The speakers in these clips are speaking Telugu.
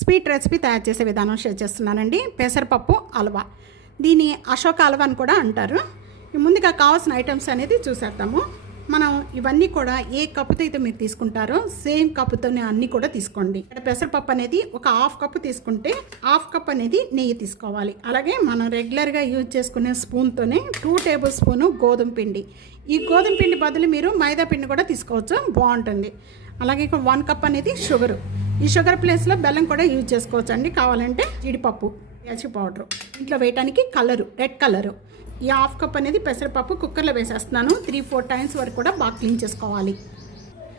స్వీట్ రెసిపీ తయారు చేసే విధానం షేర్ చేస్తున్నానండి. పెసరపప్పు హల్వా, దీని అశోక హల్వా అని కూడా అంటారు. ముందుగా కావాల్సిన ఐటమ్స్ అనేది చూసేద్దాము. మనం ఇవన్నీ కూడా ఏ కప్పుతో అయితే మీరు తీసుకుంటారో సేమ్ కప్పుతోనే అన్నీ కూడా తీసుకోండి. ఇక్కడ పెసరపప్పు అనేది ఒక హాఫ్ కప్పు తీసుకుంటే హాఫ్ కప్ అనేది నెయ్యి తీసుకోవాలి. అలాగే మనం రెగ్యులర్గా యూజ్ చేసుకునే స్పూన్తోనే 2 టేబుల్ స్పూను గోధుమ పిండి. ఈ గోధుమ పిండి బదులు మీరు మైదా పిండి కూడా తీసుకోవచ్చు, బాగుంటుంది. అలాగే ఇక్కడ 1 కప్ అనేది షుగరు. ఈ షుగర్ ప్లేస్లో బెల్లం కూడా యూజ్ చేసుకోవచ్చు అండి. కావాలంటే జీడిపప్పు, ఇలాచి పౌడరు, ఇంట్లో వేయడానికి కలరు, రెడ్ కలరు. ఈ హాఫ్ కప్ అనేది పెసరపప్పు కుక్కర్లో వేసేస్తున్నాను. 3-4 టైమ్స్ వరకు కూడా బాగా క్లీన్ చేసుకోవాలి.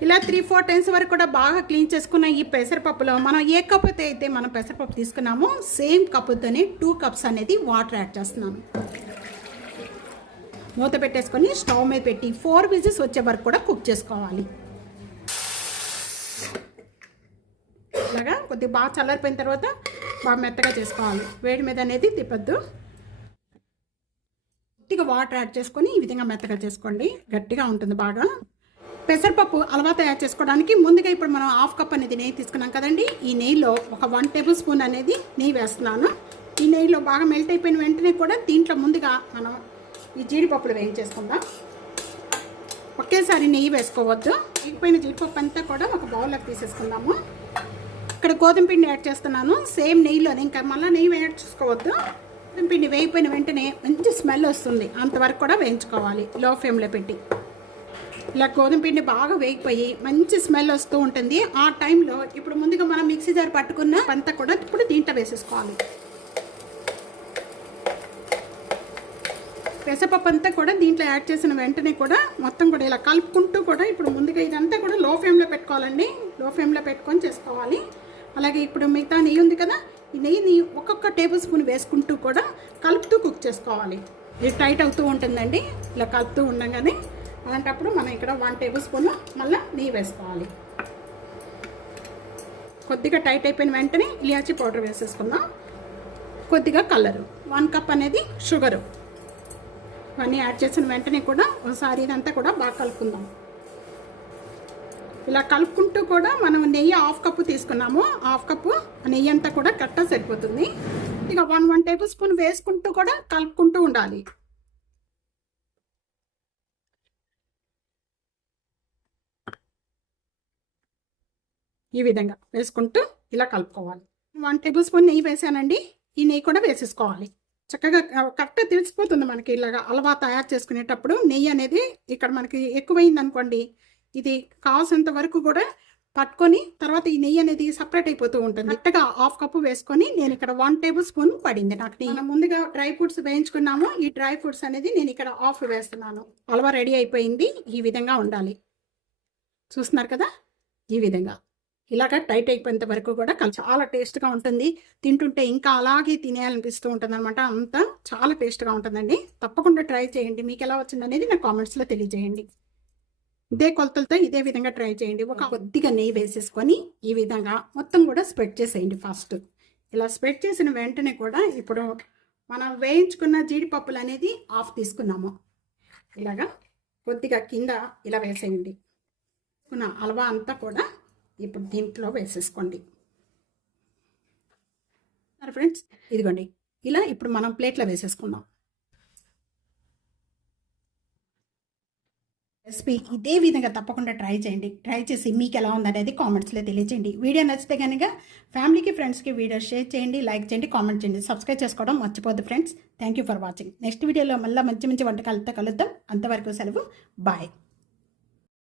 ఇలా 3-4 టైమ్స్ వరకు కూడా బాగా క్లీన్ చేసుకున్న ఈ పెసరపప్పులో మనం ఏ కప్పుతో అయితే మనం పెసరపప్పు తీసుకున్నామో సేమ్ కప్పుతోనే 2 కప్స్ అనేది వాటర్ యాడ్ చేస్తున్నాను. మూత పెట్టేసుకొని స్టవ్ మీద పెట్టి 4 విజిల్స్ వచ్చే వరకు కూడా కుక్ చేసుకోవాలి. ఇలాగా కొద్దిగా బాగా చల్లారిపోయిన తర్వాత బాగా మెత్తగా చేసుకోవాలి. వేడి మీద అనేది తిప్పద్దు. గట్టిగా వాటర్ యాడ్ చేసుకొని ఈ విధంగా మెత్తగా చేసుకోండి. గట్టిగా ఉంటుంది బాగా. పెసరపప్పు హల్వా తయారు చేసుకోవడానికి ముందుగా ఇప్పుడు మనం హాఫ్ కప్ అనేది నెయ్యి తీసుకున్నాం కదండి. ఈ నెయ్యిలో ఒక 1 టేబుల్ స్పూన్ అనేది నెయ్యి వేస్తున్నాను. ఈ నెయ్యిలో బాగా మెల్ట్ అయిపోయిన వెంటనే కూడా దీంట్లో ముందుగా మనం ఈ జీడిపప్పులు వేయించేసుకుందాం. ఒకేసారి నెయ్యి వేసుకోవద్దు. వేగిపోయిన జీడిపప్పు అంతా కూడా ఒక బౌల్లోకి తీసేసుకుందాము. ఇక్కడ గోధుమ పిండి యాడ్ చేస్తున్నాను సేమ్ నెయ్యిలోనే, ఇంకా మళ్ళీ నెయ్యి యాడ్ చేసుకోవద్దు. గోధుమ పిండి వేగిపోయిన వెంటనే మంచి స్మెల్ వస్తుంది, అంతవరకు కూడా వేయించుకోవాలి లో ఫ్లేమ్లో పెట్టి. ఇలా గోధుమ పిండి బాగా వేగిపోయి మంచి స్మెల్ వస్తూ ఉంటుంది. ఆ టైంలో ఇప్పుడు ముందుగా మనం మిక్సీ జార్ పట్టుకున్న అంతా కూడా ఇప్పుడు దీంట్లో వేసేసుకోవాలి. పెసరపప్పు అంతా కూడా దీంట్లో యాడ్ చేసిన వెంటనే కూడా మొత్తం కూడా ఇలా కలుపుకుంటూ కూడా ఇప్పుడు ముందుగా ఇదంతా కూడా లో ఫ్లేమ్లో పెట్టుకోవాలండి. లో ఫ్లేమ్లో పెట్టుకొని చేసుకోవాలి. అలాగే ఇప్పుడు మిగతా నెయ్యి ఉంది కదా, ఈ నెయ్యిని ఒక్కొక్క టేబుల్ స్పూన్ వేసుకుంటూ కూడా కలుపుతూ కుక్ చేసుకోవాలి. ఇది టైట్ అవుతూ ఉంటుందండి. ఇలా కలుపుతూ ఉండగానే అలాంటప్పుడు మనం ఇక్కడ 1 టేబుల్ స్పూన్ మళ్ళీ నెయ్యి వేసుకోవాలి. కొద్దిగా టైట్ అయిపోయిన వెంటనే ఇలాచి పౌడర్ వేసేసుకుందాం. కొద్దిగా కలరు, 1 కప్ అనేది షుగరు. ఇవన్నీ యాడ్ చేసిన వెంటనే కూడా ఒకసారి ఇదంతా కూడా బాగా కలుపుకుందాం. ఇలా కలుపుకుంటూ కూడా మనం నెయ్యి హాఫ్ కప్పు తీసుకున్నాము. హాఫ్ కప్పు నెయ్యి అంతా కూడా కరెక్ట్గా సరిపోతుంది. ఇక 1 టేబుల్ స్పూన్ వేసుకుంటూ కూడా కలుపుకుంటూ ఉండాలి. ఈ విధంగా వేసుకుంటూ ఇలా కలుపుకోవాలి. 1 టేబుల్ స్పూన్ నెయ్యి వేసానండి. ఈ నెయ్యి కూడా వేసేసుకోవాలి. చక్కగా కరెక్ట్గా తెలిసిపోతుంది మనకి. ఇలాగా హల్వా తయారు చేసుకునేటప్పుడు నెయ్యి అనేది ఇక్కడ మనకి ఎక్కువైంది అనుకోండి, ఇది కావాల్సినంత వరకు కూడా పట్టుకొని తర్వాత ఈ నెయ్యి అనేది సపరేట్ అయిపోతూ ఉంటుంది. కరెక్ట్గా హాఫ్ కప్పు వేసుకొని నేను ఇక్కడ 1 టేబుల్ స్పూన్ పడింది నాకు నెయ్యి. ముందుగా డ్రై ఫ్రూట్స్ వేయించుకున్నాము. ఈ డ్రై ఫ్రూట్స్ అనేది నేను ఇక్కడ హాఫ్ వేస్తున్నాను. హల్వా రెడీ అయిపోయింది. ఈ విధంగా ఉండాలి. చూస్తున్నారు కదా, ఈ విధంగా ఇలాగ టైట్ అయిపోయేంత వరకు కూడా చాలా టేస్ట్గా ఉంటుంది. తింటుంటే ఇంకా అలాగే తినేయాలనిపిస్తూ ఉంటుంది అనమాట. అంతా చాలా టేస్ట్గా ఉంటుందండి. తప్పకుండా ట్రై చేయండి. మీకు ఎలా వచ్చిందనేది నాకు కామెంట్స్లో తెలియజేయండి. ఇదే కొలతలతో ఇదే విధంగా ట్రై చేయండి. ఒక కొద్దిగా నెయ్యి వేసేసుకొని ఈ విధంగా మొత్తం కూడా స్ప్రెడ్ చేసేయండి. ఫస్ట్ ఇలా స్ప్రెడ్ చేసిన వెంటనే కూడా ఇప్పుడు మనం వేయించుకున్న జీడిపప్పులు అనేది హాఫ్ తీసుకున్నాము. ఇలాగా కొద్దిగా కింద ఇలా వేసేయండి. హల్వా అంతా కూడా ఇప్పుడు దీంట్లో వేసేసుకోండి. ఫ్రెండ్స్ ఇదిగోండి, ఇలా ఇప్పుడు మనం ప్లేట్లో వేసేసుకుందాం. రెసిపీ ఇదే విధంగా తప్పకుండా ట్రై చేయండి. ట్రై చేసి మీకు ఎలా ఉందనేది కామెంట్స్లో తెలియజేయండి. వీడియో నచ్చితే కనుక ఫ్యామిలీకి, ఫ్రెండ్స్కి వీడియో షేర్ చేయండి, లైక్ చేయండి, కామెంట్ చేయండి. సబ్స్క్రైబ్ చేసుకోవడం మర్చిపోద్దు friends. Thank you for watching. Next వీడియోలో మళ్ళీ మంచి మంచి వంటకాలతో కలుద్దాం. అంతవరకు సెలవు. బాయ్.